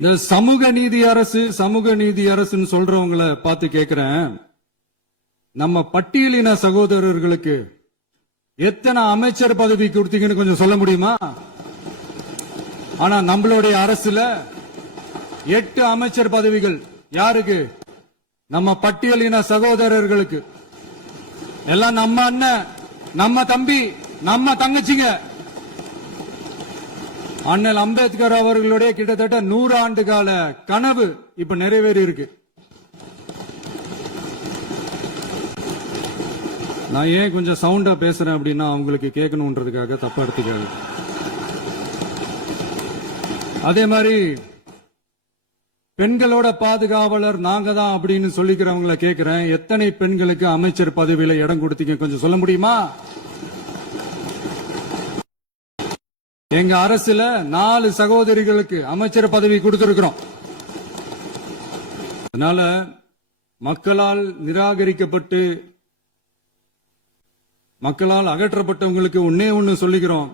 இந்த சமூக நீதி அரசுன்னு சொல்றவங்களை பார்த்து கேட்கிறேன், நம்ம பட்டியலின சகோதரர்களுக்கு எத்தனை அமைச்சர் பதவி கொடுத்தீங்கன்னு கொஞ்சம் சொல்ல முடியுமா? ஆனா நம்மளுடைய அரசுல 8 அமைச்சர் பதவிகள் யாருக்கு? நம்ம பட்டியலின சகோதரர்களுக்கு. எல்லாம் நம்ம அண்ணன், நம்ம தம்பி, நம்ம தங்கச்சிங்க. அண்ணல் அம்பேத்கர் அவர்களுடைய கிட்டத்தட்ட 100 ஆண்டு கால கனவு இப்ப நிறைவேறி இருக்கு. நான் ஏன் கொஞ்சம் சவுண்டா பேசுறேன் அப்படின்னா அவங்களுக்கு கேட்கணும்ன்றதுக்காக, தப்பா எடுத்துக்காது. அதே மாதிரி பெண்களோட பாதுகாவலர் நாங்க தான் அப்படின்னு சொல்லிக்கிறவங்களை கேட்கிறேன், எத்தனை பெண்களுக்கு அமைச்சர் பதவியில இடம் கொடுத்தீங்க கொஞ்சம் சொல்ல முடியுமா? எங்க அரசுல 4 சகோதரிகளுக்கு அமைச்சர் பதவி கொடுத்திருக்கிறோம். அதனால மக்களால் நிராகரிக்கப்பட்டு மக்களால் அகற்றப்பட்டவங்களுக்கு ஒண்ணு சொல்லிக்கிறோம்,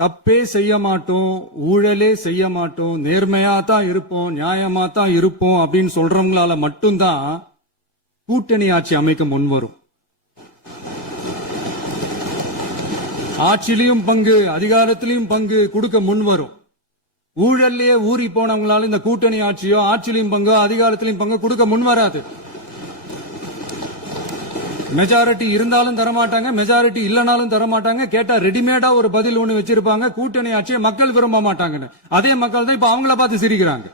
தப்பே செய்ய மாட்டோம், ஊழலே செய்ய மாட்டோம், நேர்மையா தான் இருப்போம், நியாயமா தான் இருப்போம் அப்படின்னு சொல்றவங்களால மட்டும்தான் கூட்டணி ஆட்சி அமைக்க முன்வரும். ஆட்சியிலையும் பங்கு, அதிகாரத்திலையும் பங்கு கொடுக்க முன்வரும். ஊழல்லையே ஊறி போனவங்களால இந்த கூட்டணி ஆட்சியோ ஆட்சியிலையும் பங்கு அதிகாரத்திலையும் பங்கு கொடுக்க முன்வராது. மெஜாரிட்டி இருந்தாலும் தரமாட்டாங்க, மெஜாரிட்டி இல்லனாலும் தரமாட்டாங்க. கேட்டா ரெடிமேடா ஒரு பதில் ஒண்ணு வச்சிருப்பாங்க, கூட்டணி ஆட்சியை மக்கள் விரும்ப மாட்டாங்கன்னு. அதே மக்கள் தான் இப்ப அவங்கள பார்த்து சிரிக்கிறாங்க.